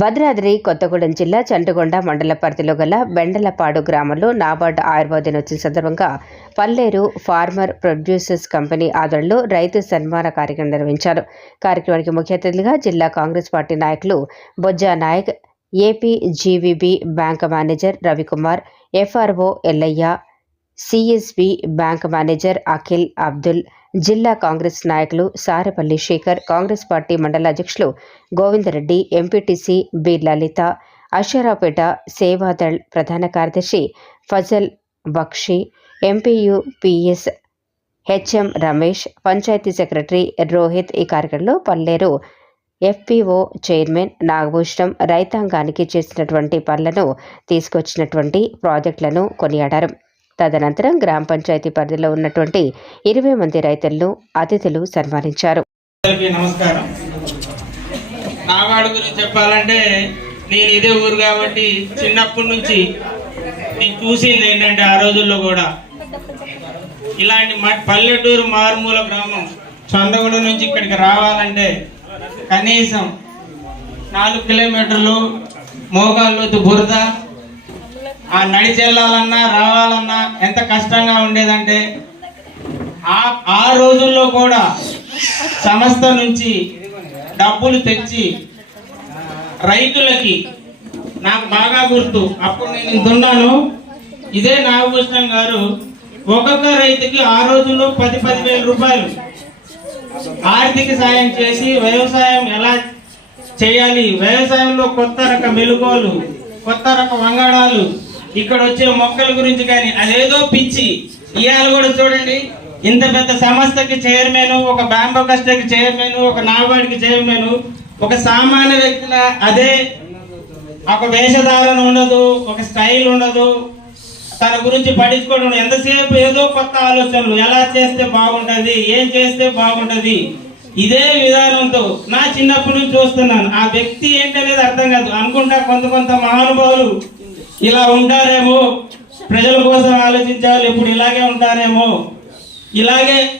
భద్రాద్రి కొత్తగూడెం జిల్లా చంటగొండ మండల పరిధిలో గల బెండలపాడు గ్రామంలో నాబార్డు ఆయుర్వేద దినోత్సవం సందర్భంగా పల్లేరు ఫార్మర్ ప్రొడ్యూసర్స్ కంపెనీ ఆధ్వర్యంలో రైతు సన్మాన కార్యక్రమం నిర్వహించారు. కార్యక్రమానికి ముఖ్య అతిథులుగా జిల్లా కాంగ్రెస్ పార్టీ నాయకులు Bojja Naik AP GVB bank manager Ravikumar FRO Ellaiah CSB bank manager Akhil Abdul జిల్లా కాంగ్రెస్ నాయకులు సారపల్లి శేఖర్ కాంగ్రెస్ పార్టీ మండల అధ్యక్షులు గోవిందరెడ్డి ఎంపీటీసీ బి లలిత అషరాపేట సేవాదళ్ ప్రధాన కార్యదర్శి Fazal Bakshi MPU PS HM Ramesh panchayat secretary Rohit ఈ కార్యక్రమంలో పల్లేరు ఎఫ్పిఓ చైర్మన్ నాగభూషణం రైతాంగానికి చేసినటువంటి పనులను తీసుకొచ్చినటువంటి ప్రాజెక్టులను కొనియాడారు. తదనంతరం గ్రామ పంచాయతీ పరిధిలో ఉన్నటువంటి ఇరవై మంది రైతులను అతిథులు సన్మానించారు. నమస్కారం. నావాడు గురించి చెప్పాలంటే నేను ఇదే ఊరు కాబట్టి చిన్నప్పటి నుంచి నేను చూసింది ఏంటంటే ఆ రోజుల్లో కూడా ఇలాంటి మ- పల్లెటూరు మారుమూల గ్రామం చందగూడ నుంచి ఇక్కడికి రావాలంటే కనీసం నాలుగు కిలోమీటర్లు మోగాళ్ళు బురద ఆ నడిచెళ్ళాలన్నా రావాలన్నా ఎంత కష్టంగా ఉండేదంటే ఆ ఆ రోజుల్లో కూడా సంస్థ నుంచి డబ్బులు తెచ్చి రైతులకి నాకు బాగా గుర్తు అప్పుడు నేను ఇంతున్నాను ఇదే నాగభూషణం గారు ఒక్కొక్క రైతుకి ఆ రోజుల్లో పది పదివేల రూపాయలు. ఆర్థిక సాయం చేసి వ్యవసాయం ఎలా చేయాలి? వ్యవసాయంలో కొత్త రక మెలుగోలు కొత్త రక వంగడాలు ఇక్కడ వచ్చే మొక్కల గురించి కానీ అదేదో పిచ్చి. ఇవాళ కూడా చూడండి ఇంత పెద్ద సంస్థకి చైర్మన్ ఒక బ్యాంబో కష్టకి చైర్మన్ ఒక నాగవాడికి చైర్మన్ ఒక సామాన్య వ్యక్తుల అదే ఒక వేషధారణ ఉండదు ఒక స్టైల్ ఉండదు. తన గురించి పట్టించుకోవడం ఎంతసేపు ఏదో కొత్త ఆలోచనలు ఎలా చేస్తే బాగుంటుంది ఏం చేస్తే బాగుంటుంది ఇదే విధానంతో నా చిన్నప్పటి నుంచి చూస్తున్నాను. ఆ వ్యక్తి ఏంటనేది అర్థం కాదు. అనుకుంటా కొంత కొంత మహానుభావులు ఇలా ఉంటారేమో? ప్రజల కోసం ఆలోచించాలి ఇప్పుడు ఇలాగే ఉంటారేమో? ఇలాగే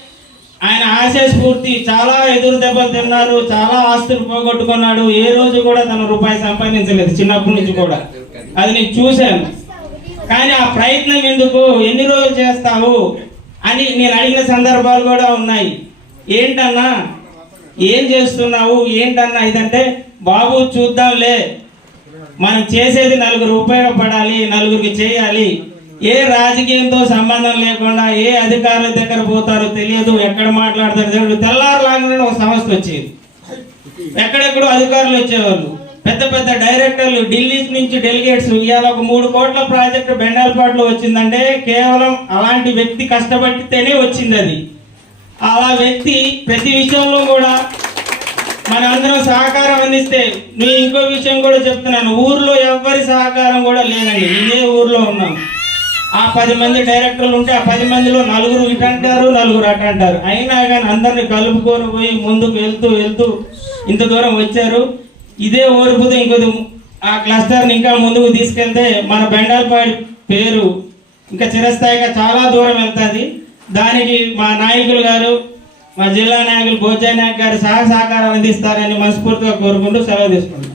ఆయన ఆశయ స్ఫూర్తి చాలా ఎదురు దెబ్బలు తిన్నారు చాలా ఆస్తులు పోగొట్టుకున్నాడు ఏ రోజు కూడా తన రూపాయి సంపాదించలేదు చిన్నప్పటి నుంచి కూడా. అది నేను చూశాను. కానీ ఆ ప్రయత్నం ఎందుకు? ఎన్ని రోజులు చేస్తావు? అని నేను అడిగిన సందర్భాలు కూడా ఉన్నాయి. ఏంటన్నా? ఏం చేస్తున్నావు? ఏంటన్నా? ఇదంటే బాబు చూద్దాంలే. మనం చేసేది నలుగురు ఉపయోగపడాలి నలుగురికి చేయాలి. ఏ రాజకీయంతో సంబంధం లేకుండా ఏ అధికారుల దగ్గర పోతారో తెలియదు ఎక్కడ మాట్లాడతారో తెలియదు. తెల్లారులాగానే ఒక సంస్థ వచ్చేది. ఎక్కడెక్కడో అధికారులు వచ్చేవాళ్ళు. పెద్ద పెద్ద డైరెక్టర్లు ఢిల్లీ నుంచి డెలిగేట్స్ ఇవాళ ఒక మూడు కోట్ల ప్రాజెక్టు బెండాలపాటులో వచ్చిందంటే కేవలం అలాంటి వ్యక్తి కష్టపడితేనే వచ్చింది అది. అలా వ్యక్తి ప్రతి విషయంలో కూడా మన అందరం సహకారం అందిస్తే నేను ఇంకో విషయం కూడా చెప్తున్నాను. ఊర్లో ఎవ్వరి సహకారం కూడా లేదండి. ఇదే ఊర్లో ఉన్నాం ఆ పది మంది డైరెక్టర్లు ఉంటే ఆ పది మందిలో నలుగురు ఇటు అంటారు నలుగురు అటు అంటారు. అయినా కానీ అందరిని కలుపుకొని పోయి ముందుకు వెళ్తూ వెళ్తూ ఇంత దూరం వచ్చారు. ఇదే ఓర్పుతో ఇంకొద్ది ఆ క్లస్టర్ని ఇంకా ముందుకు తీసుకెళ్తే మన బెండాల్పాడి పేరు ఇంకా చిరస్థాయిగా చాలా దూరం వెళ్తుంది. దానికి మా నాయకులు గారు మా జిల్లా నాయకులు భోజనాయక్ గారు సహ సహకారం అందిస్తారని మనస్ఫూర్తిగా కోరుకుంటూ సెలవు తీసుకుంటాం